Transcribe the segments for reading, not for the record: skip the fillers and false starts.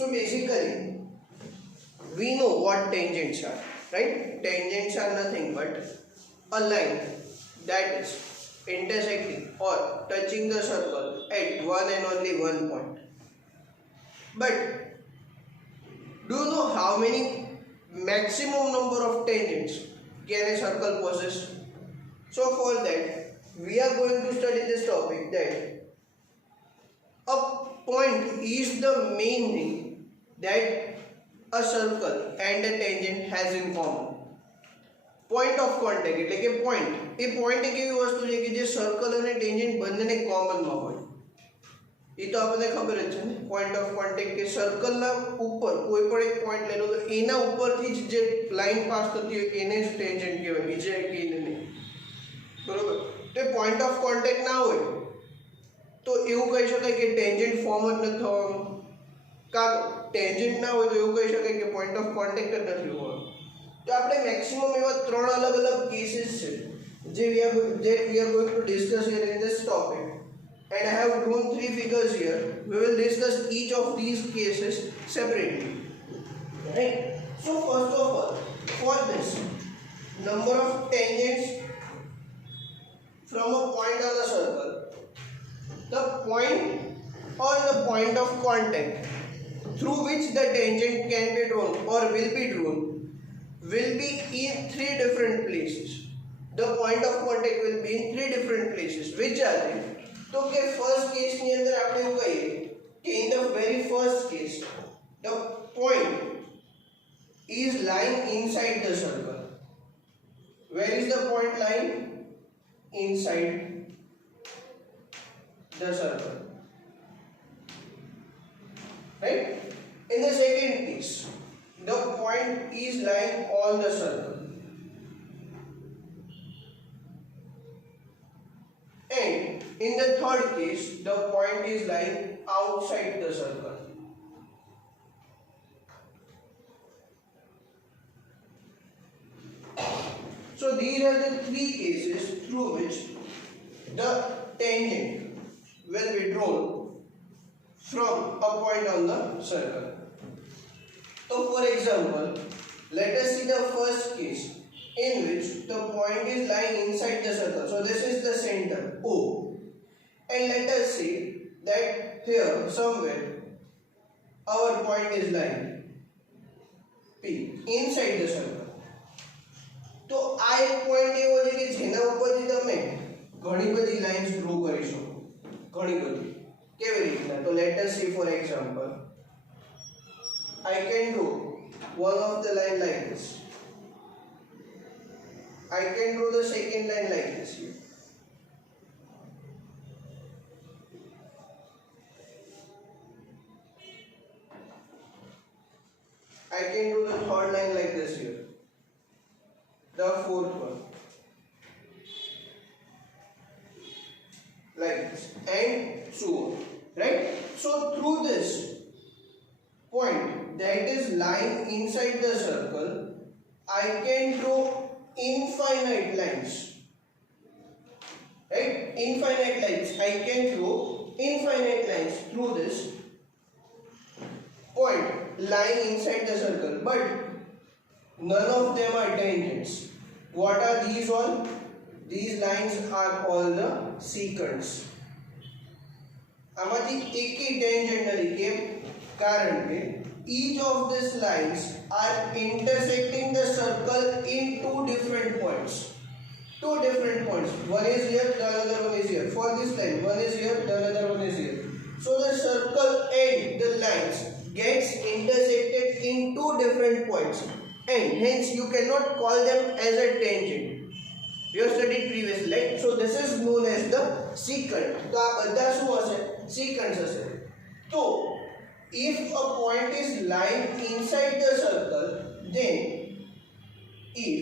So basically, we know what tangents are, right? Tangents are nothing but a line that is intersecting or touching the circle at one and only one point. But do you know how many maximum number of tangents can a circle possess? So for that, we are going to study this topic that a point is the main thing that a circle and a tangent has in common. Point of contact એટલે કે point એક એવી વસ્તુ છે કે જે circle અને tangent બંનેને કોમનમાં હોય. એ તો આપણને ખબર જ છે ને, પોઈન્ટ ઓફ કોન્ટેક્ટ કે સર્કલના ઉપર કોઈ પણ એક પોઈન્ટ લઈ લો તો એના ઉપરથી જ જે લાઈન પાસ થતી હોય એને જ ટેન્જન્ટ કહેવાય, બીજે કહીને નહીં. બરોબર? તો પોઈન્ટ ઓફ કોન્ટેક્ટ ના હોય તો એવું કહી શકાય કે ટેન્જન્ટ ફોર્મ જ નથી થવાનું, કાં તો ટેન્જન્ટ ના હોય તો એવું કહી શકાય કે પોઈન્ટ ઓફ કોન્ટેક્ટ જ નથી હોવાનું. તો આપણે મેક્સિમમ એવા ત્રણ અલગ અલગ કેસીસ છે જે we are going to discuss here in this topic, and I have drawn three figures here. We will discuss each of these cases separately, right? So first of all, for this number of tangents from a point on a circle, the point or the point of contact through which the tangent can be drawn or will be drawn will be in three different places. The point of contact will be in three different places. Which are they? So के first case ની અંદર આપણે એવું કહીએ કે in the very first case the point is lying inside the circle. Where is the point lying? Inside the circle, right? In the second case, the point is lying on the circle, and in the third case the point is lying outside the circle. So these are the three cases through which the tangent will be drawn from a point on the circle. So for example, let us see the first case in which the point is lying inside the circle. So this is the center O, and let us see that here somewhere our point is lying P inside the circle. તો આ એક point એવો છે કે જેના ઉપરથી તમે ઘણી બધી લાઇન્સ ડ્રો કરી શકો, ઘણી બધી. કેવી રીતના? તો let us see for example, I can draw one of the line like this. I can draw the second line like this here. I can draw the third line like this here. The fourth one like this, and so on, right? So through this point that is lying inside the circle, I can draw infinite lines, right? Infinite lines. I can draw infinite lines through this point lying inside the circle, but none of them are tangents. What are these all? These lines are all the secants. આમાંથી એકેય tangent નથી. કેમ? કારણ કે each of these lines are intersecting the circle in two different points. Two different points. One is here, the another one is here. For this line, one is here, the another one is here. So the circle and the lines gets intersected in two different points, and hence you cannot call them as a tangent. We have studied previously, right? So this is known as the secant. તો આ બધા શું હશે? Secants હશે. So if a point is lying inside the circle, then if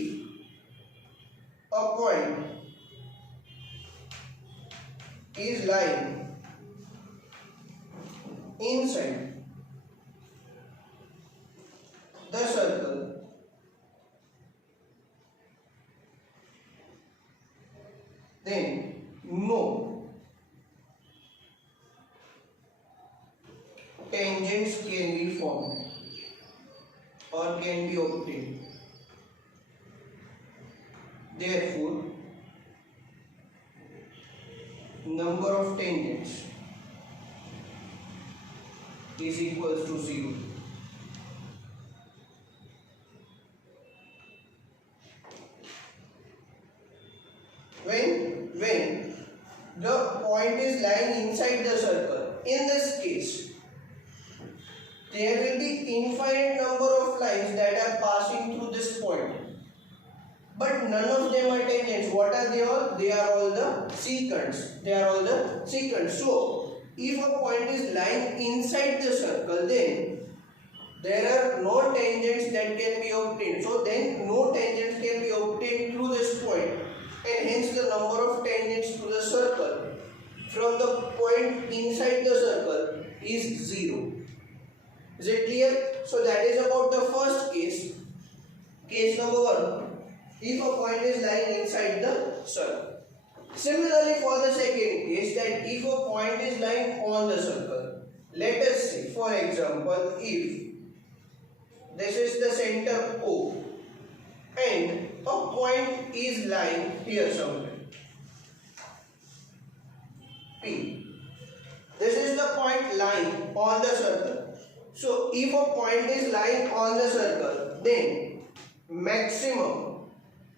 a point is lying inside the circle, then no tangents can be formed or can be obtained. Therefore, number of tangents is equals to 0. When the point is lying inside the circle, in this case, there will be infinite number of lines that are passing through this point. But none of them are tangents. What are they all? They are all the secants. They are all the secants. So, if a point is lying inside the circle, then there are no tangents that can be obtained. So, then no tangents can be obtained through this point. And hence the number of tangents to the circle from the point inside the circle is 0. Is it clear? So, that is about the first case. Case number 1. If a point is lying inside the circle. Similarly, for the second case, that if a point is lying on the circle, let us say, for example, if this is the center O and a point is lying here somewhere, P. This is the point lying on the circle. So, if a point is lying on the circle, then maximum,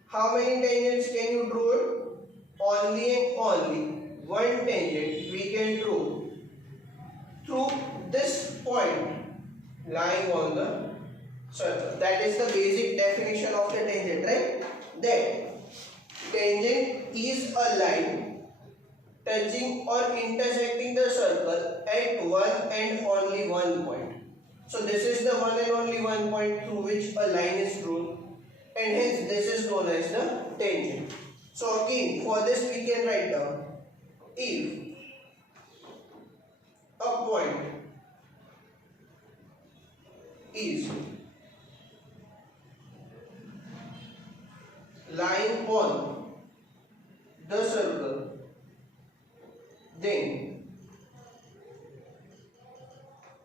how many tangents can you draw it? Only and only one tangent we can draw through this point lying on the circle. That is the basic definition of the tangent, right? That tangent is a line touching or intersecting the circle at one and only one point. So this is the one and only one point through which a line is drawn. And hence this is known as the tangent. So again, for this we can write down, if a point is lying on the circle, then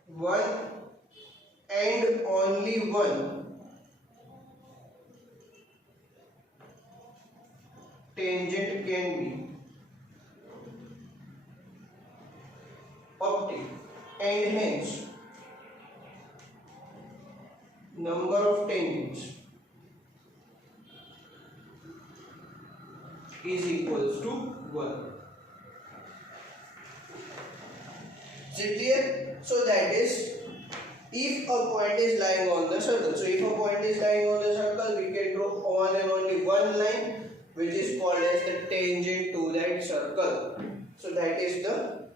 one and only one tangent can be obtained, and hence number of tangents is equals to 1. Is it clear? So that is, if a point is lying on the circle. So if a point is lying on the circle, we can draw one and only one line, which is called as the tangent to that circle. So that is the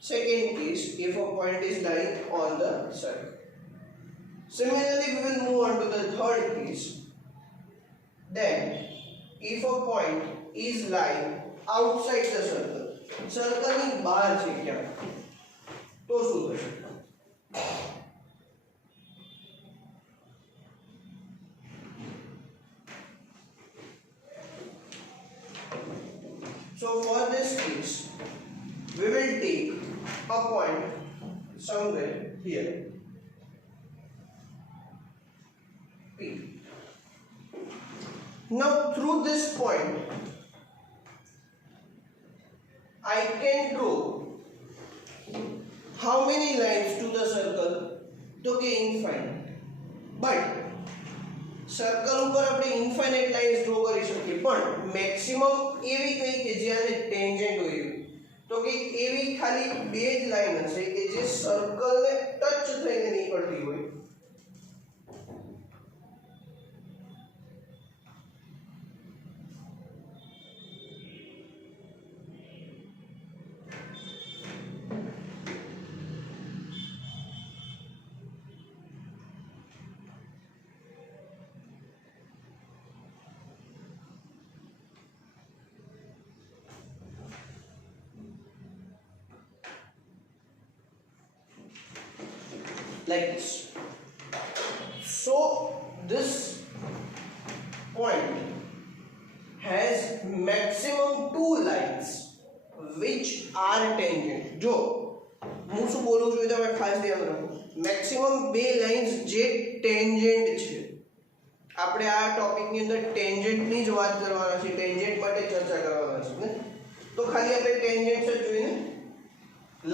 second case, if a point is lying on the circle. Similarly, we will move on to the third case, that if a point is lying outside the circle, circle ની બહાર છે ક્યાં, તો શું થશે? So for this case, we will take a point somewhere here, P. Now through this point, I can draw how many lines to the circle? To get infinite. But circle ઉપર આપણે infinite lines draw કરી શકીએ, પણ maximum એવી કઈ કે જ્યાં tangent હોય, તો કે એવી ખાલી બે જ લાઈન હશે કે જે સર્કલને ટચ થઈને નીકળતી હોય. Like this. So this point has maximum two lines which are tangent. जो હું શું બોલું છું એ તમે ખાસ ધ્યાન રાખો. મેક્સિમમ બે લાઇન્સ જે ટેન્જન્ટ છે, આપણે આ ટોપિકની અંદર ટેન્જન્ટની જ વાત કરવાના છે, ટેન્જન્ટ માટે ચર્ચા કરવાના છે ને. તો ખાલી આપણે ટેન્જન્ટ્સ જ જોઈને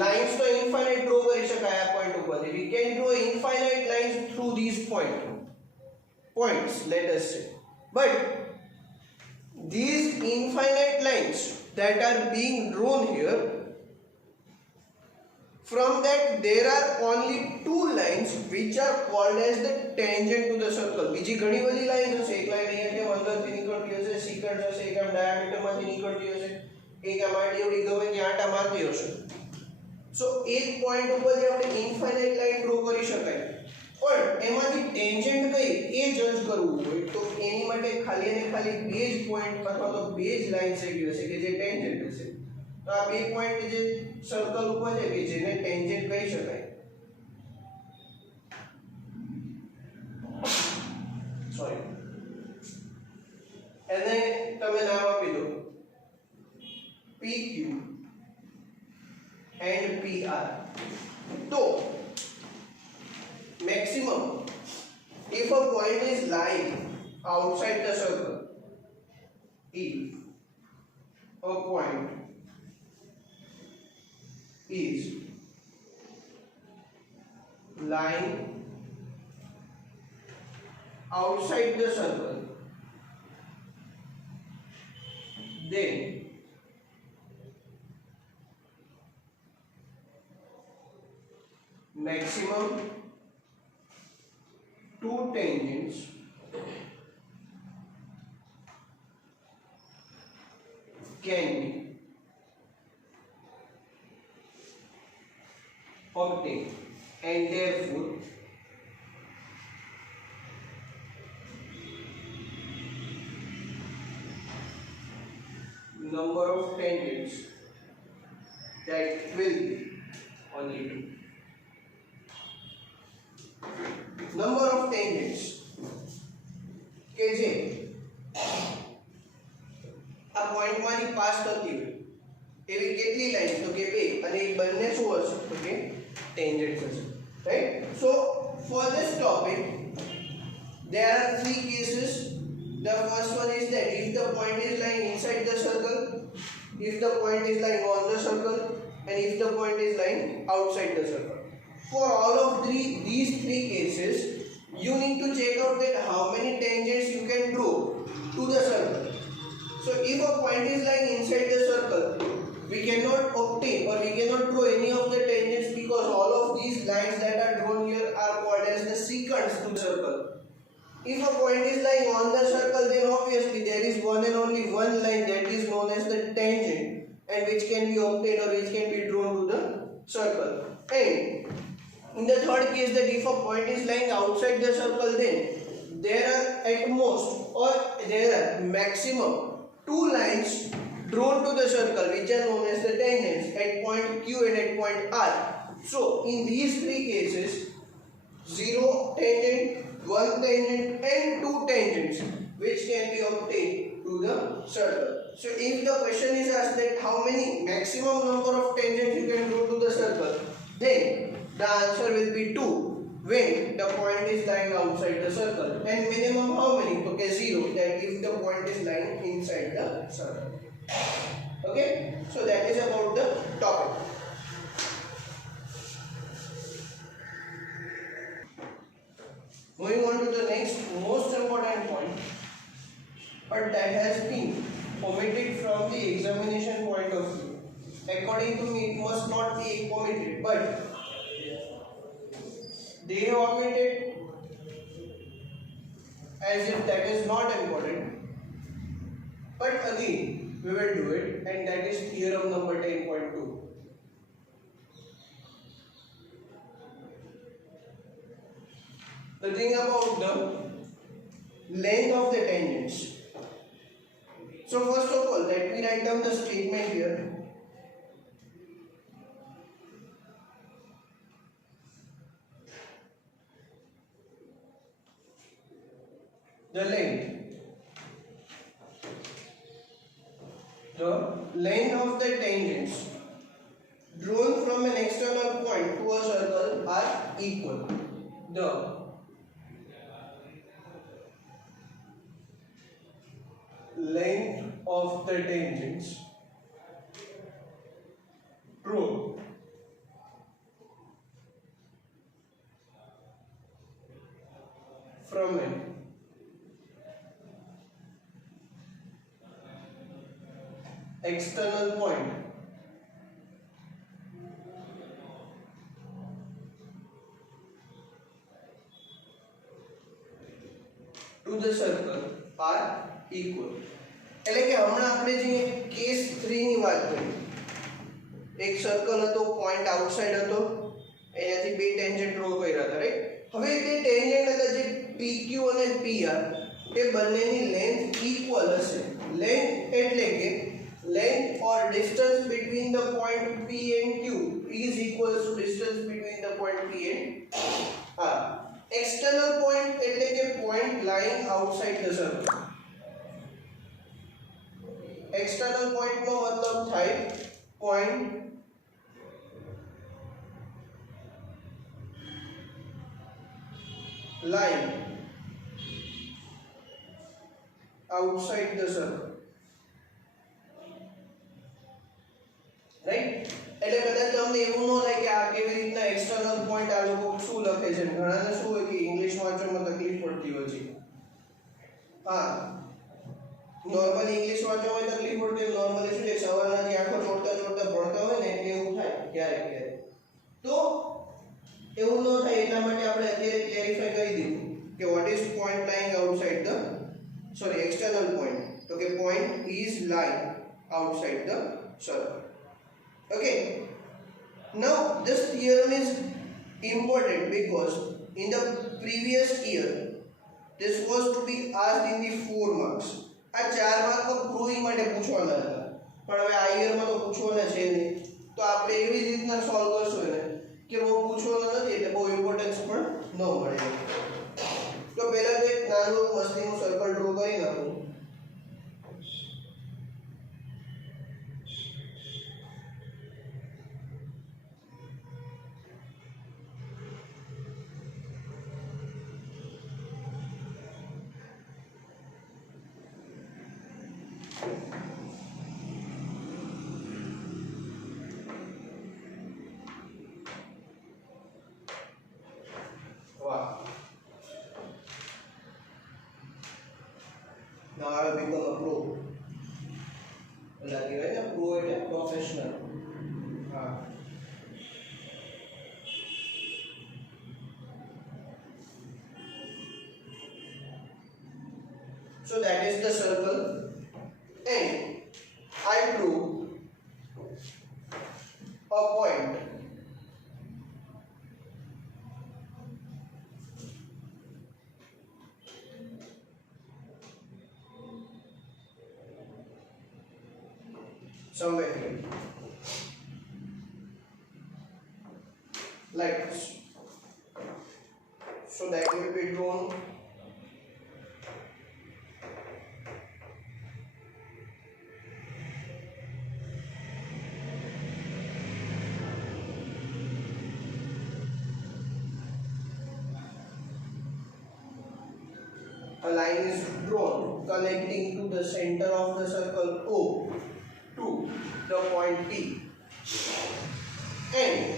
લાઇન્સ તો ઇન્ફાઇનાઇટ ડ્રો કરી શકાય આ પોઈન્ટ ઉપરથી. We can draw infinite lines through this points, let us say, but these infinite lines that are being drawn here, from that there are only two lines which are called as the tangent to the circle. બીજી ઘણી બધી line હશે, એક line અહીંયા કે અંદરથી નીકળતી હશે, સિકન્ડ હશે, એક આમ ડાયામીટરમાંથી નીકળતી હશે, એક આમ આડી અવળી ગમે ત્યાં આંટા મારતી હશે. સો એક પોઈન્ટ ઉપર જે આપણે ઇન્ફાઇનાઇટ લાઈન ડ્રો કરી શકાય, પણ એમાંથી ટેન્જન્ટ કઈ એ જજ કરવું હોય તો એની માટે ખાલી અને ખાલી બે જ પોઈન્ટ અથવા તો બે જ લાઈન સેટ હશે કે જે ટેન્જન્ટ હશે. તો આ બે પોઈન્ટ જે સર્કલ ઉપર છે કે જેને ટેન્જન્ટ કહી શકાય. સોરી, એને તમે નામ આપી દો PQ and PR. તો maximum if a point is lying outside the circle, if a point is lying outside the circle, then maximum two tangents can be obtained, and therefore number of tangents that will be only two. Number of tangents કે જે આ point માંથી pass થતી હોય એવી કેટલી line, તો કે બે, અને એ બંને શું હશે તો કે ટેન્જન્ટ હશે, right. So for this topic there are three cases. The first one is that if the point is lying inside the circle, if the point is lying on the circle, and if the point is lying outside the circle. For all of these three cases, you need to check out that how many tangents you can draw to the circle. So if a point is lying inside the circle, we cannot obtain or we cannot draw any of the tangents because all of these lines that are drawn here are called as the secants to the circle. If a point is lying on the circle, then obviously there is one and only one line that is known as the tangent, and which can be obtained or which can be drawn to the circle. And in the third case, that if a point is lying outside the circle, then there are at most or there are maximum two lines drawn to the circle which are known as the tangents at point Q and at point R. So in these three cases, 0 tangent, 1 tangent and 2 tangents which can be obtained to the circle. So if the question is asked that how many maximum number of tangents you can draw to the circle, then the answer will be 2 when the point is lying outside the circle, and minimum how many? Okay, 0, that if the point is lying inside the circle. Okay, so that is about the topic. Moving on to the next most important point, but that has been omitted from the examination point of view. According to me, it must not be omitted, but they have omitted as if that is not important. But again, we will do it, and that is theorem number 10.2. The thing about the length of the tangents. So first of all, let me write down the statement here. The length of the tangents drawn from an external point equal. The length of the tangents drawn from an external point to the circle are equal. એટલે કે હમણાં આપણે જે case 3 ની વાત કરી, એક circle હતો, પોઈન્ટ આઉટસાઇડ હતો, એનાથી બે ટેન્જન્ટ ડ્રો કર્યા હતા, રાઈટ? હવે તે ટેન્જન્ટ હતા જે PQ અને PR એ બંનેની લેન્થ ઇક્વલ હશે. લેન્થ એટલે કે length or distance between the point P and Q is equals to distance between the point P and R. External point એટલે કે point lying outside the circle. External point નો મતલબ થાય point lying outside the circle. Right? એટલે કદાચ તમને એવું ન થાય કે આ કેવી રીતના એક્સટર્નલ પોઈન્ટ આ લોકો શું લખે છે, ઘણાને શું હોય કે ઇંગ્લિશ વાંચવામાં તકલીફ પડતી હોય છે. હા, નોર્મલી ઇંગ્લિશ વાંચવામાં તકલીફ પડતી હોય, નોર્મલી શું છે સવારનાથી આંખો ચોડતા ચોડતા ભણતા હોય ને એટલે એવું થાય ક્યારેક ક્યારેક. તો એવું ન થાય એટલા માટે આપણે અત્યારે ક્લેરિફાઈ કરી દીધું કે what is point lying outside the external point. તો કે point is lying outside the circle. Okay, now this theorem is important because in the previous year this was to be asked in the 4 marks. આ 4 mark માં proving માટે પૂછવાના હતા, પણ હવે આ year માં તો પૂછવાના છે નહીં, તો આપણે એવી રીતના સોલ્વ કરશું ને કે બહુ પૂછવાના નથી એટલે બહુ ઇમ્પોર્ટન્સ પણ ન મળે. તો પહેલા તો એક નાનું મસ્તીનું સર્કલ ડ્રો કરી નાખું. Now I have become a pro. Lagi right? Pro is a professional. So that is the circle, and I drew a point somewhere here, like this. So that will be drawn a line is drawn connecting to the center of the circle O to the point P, and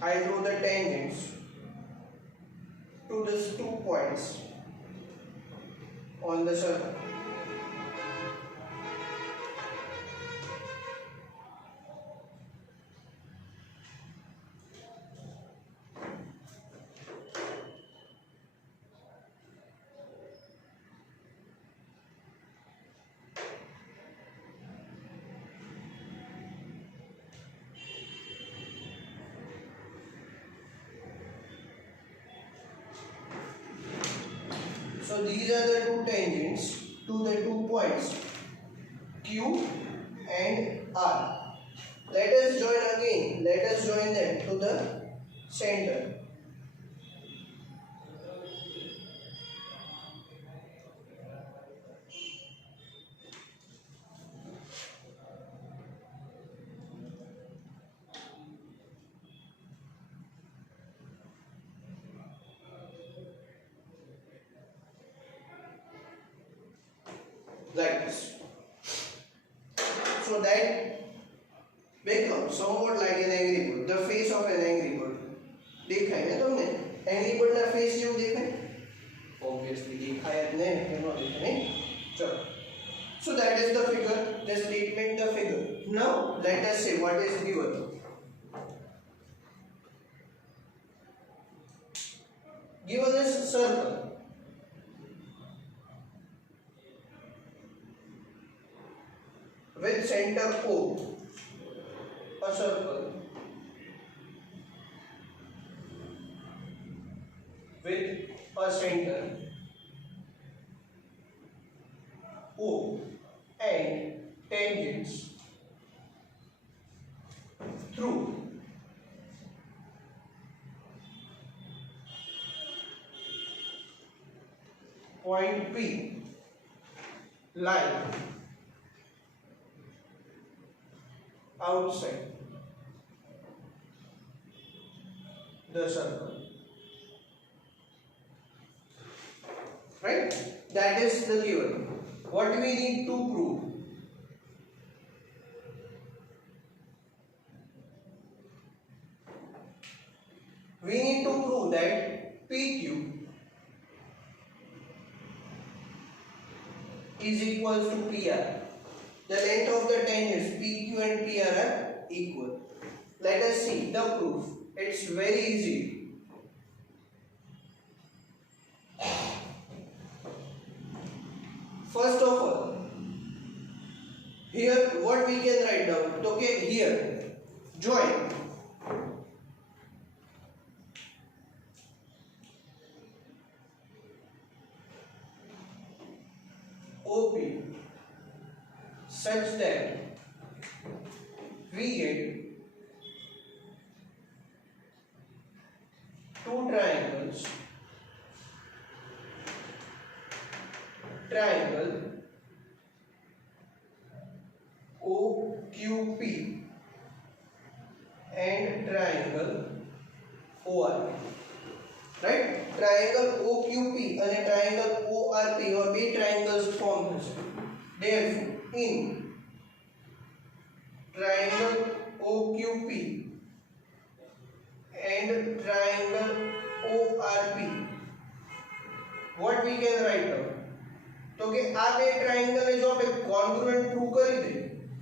I draw the tangents to these 2 points on the circle. So these are the 2 tangents to the 2 points Q and R. Let us join them to the center. like this. So that becomes somewhat like an angry bird, the face of an angry bird. દેખાય ને તમને angry bird ના face જેવું દેખાય? Obviously દેખાય જ ને, કેમ ન દેખાય ને? ચલો. So that is the figure, the statement, the figure. Now let us say what is given. Given is circle with center O, a circle with a center O and tangents through point P line outside the circle. Right? That is the given. What we need to prove? We need to prove that PQ is equal to PR. The length of the tangents PQ and PR are equal. Let us see the proof. It's very easy. First of all, here what we can write down? Okay, here join OP such that we get two triangles, triangle OQP and triangle ORP. Right? Triangle OQP and triangle ORP or બે triangles form થશે. Therefore, in triangle OQP and triangle ORP, what we can write down? तो कि आ બે triangle ने जो આપણે કોન્ગ્રુએન્ટ prove કરી દે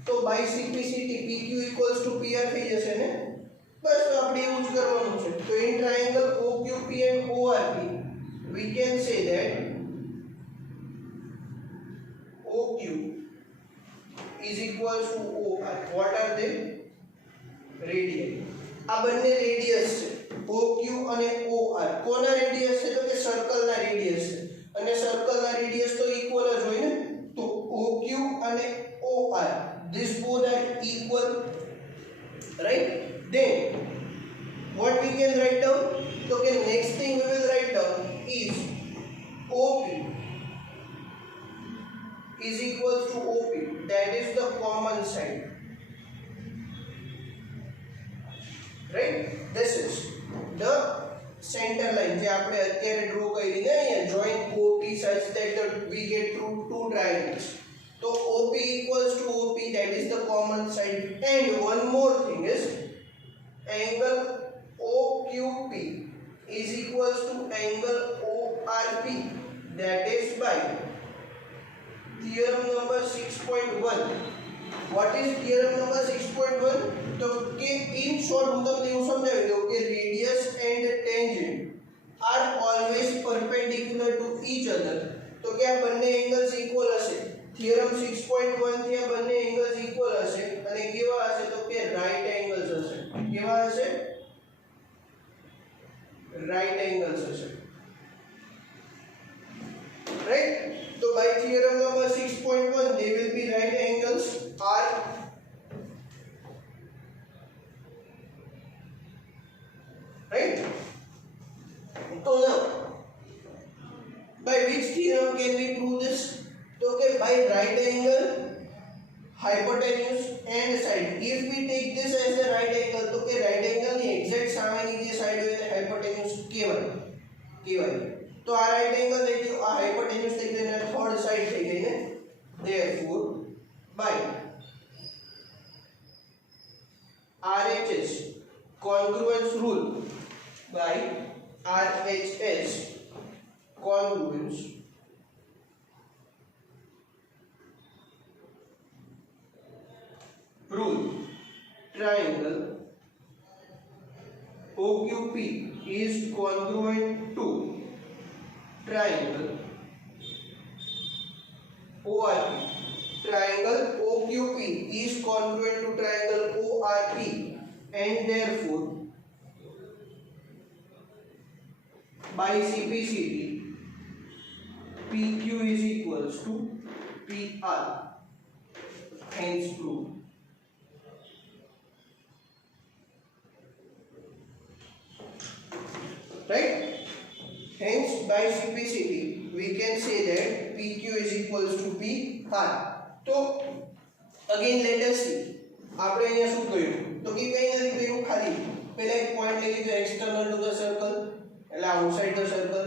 તો બાય સિમ્પ્લિસિટી PQ PR થઈ જશે ને, બસ આપણે એવું જ કરવાનું છે. તો in triangle OQP and ORP we can say that OQ is equal to OR. What are they? Radii. આ બંને રેડિયસ છે OQ અને OR. કોના રેડિયસ છે? તો કે સર્કલના રેડિયસ છે અને સર્કલના રેડિયસ તો ઇક્વલ જ હોય ને. તો OQ અને OR, these both are equal, right? Then what we can write down? So okay, next thing we will write down is OP is equal to OP, that is the common side, right? This is the center line જે આપણે અત્યારે draw કરી ને અહીંયા join OP such that we get two triangles. So OP equals to OP, that is the common side. And one more thing is angle OQP is equals to angle ORP, that is by theorem number 6.1. What is theorem number 6.1? तो के in short હું તમને એવું સમજાવી દઉં કે radius and tangent are always perpendicular to each other. તો કે આ બંને એંગલ્સ ઇક્વલ હશે. થિયરમ 6.1 થી આ બંને એંગલ્સ ઇક્વલ હશે અને કેવા હશે? તો કે રાઈટ એંગલ્સ હશે. કેવા હશે? રાઈટ એંગલ્સ હશે. Right? So by theorem number 6.1 they will be right angles are right. So now by which theorem can we prove this? So okay, by right angle, hypotenuse and side. If we take this as a right angle, तो के right angle ની exact સામેની જે side હોય એને hypotenuse કહેવાય. તો આ right angle થઈ ગયો, આ hypotenuse થઈ ગઈ અને થર્ડ સાઈડ થઈ ગઈ ને. Therefore, by RHS congruence rule, by RHS congruence rule, triangle OQP is congruent to triangle ORP. Triangle OQP is congruent to triangle ORP, and therefore by CPCT PQ is equals to PR. Hence proved. Right? Hence by CPCT we can say that PQ is equals to PR. तो again let us see આપણે અહીંયા શું કર્યું તો કે કઈ નથી કર્યું, ખાલી પહેલા એક પોઈન્ટ લઈ લીધો એક્સટર્નલ ટુ ધ સર્કલ એટલે આઉટસાઇડ ધ સર્કલ,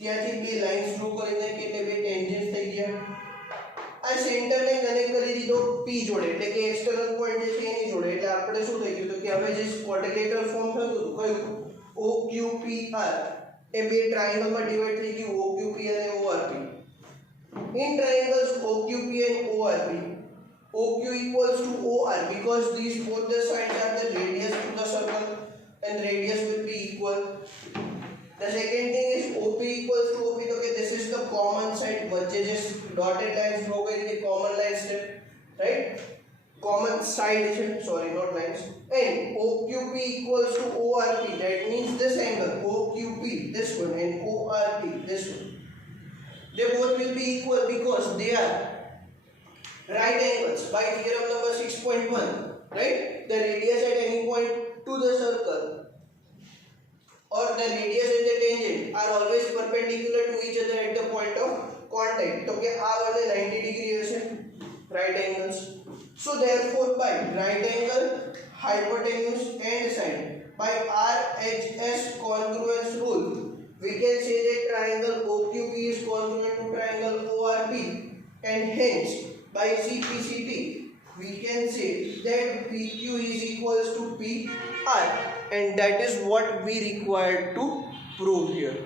ત્યાંથી બે લાઇન્સ ડ્રો કરીને કે એટલે બે ટેન્જન્ટ્સ થઈ ગયા, આ સેન્ટરને કનેક્ટ કરી દીધો P જોડે એટલે કે એક્સટર્નલ પોઈન્ટ જે છે એની જોડે, એટલે આપણે શું થઈ ગયું તો કે હવે જે ક્વાડ્રિલેટરલ ફોર્મ થતું હતું કયું OQPR એ બે ટ્રાયેંગલમાં ડિવાઈડ થઈ ગયું OQP અને ORP. In triangles OQP and ORP, OQ equals to OR because these both the sides are the radius to the circle and radius will be equal. The second thing is OP equals to OP, okay, this is the common side વચ્ચે જે dotted lines draw કરી the common lines છે, right? Common side છે, sorry not lines, and OQP equals to ORP, that means this angle OQP this one and ORP this one, they both will be equal because they are right angles by theorem number 6.1, right? The radius at any point to the circle or the radius and the tangent are always perpendicular to each other at the point of contact. So કે આ વાળે 90 degree હશે right angles. So therefore by right angle, hypotenuse and side, by RHS congruence rule, we can say that triangle OQP is congruent to triangle ORP, and hence by CPCT we can say that PQ is equals to PR, and that is what we required to prove here.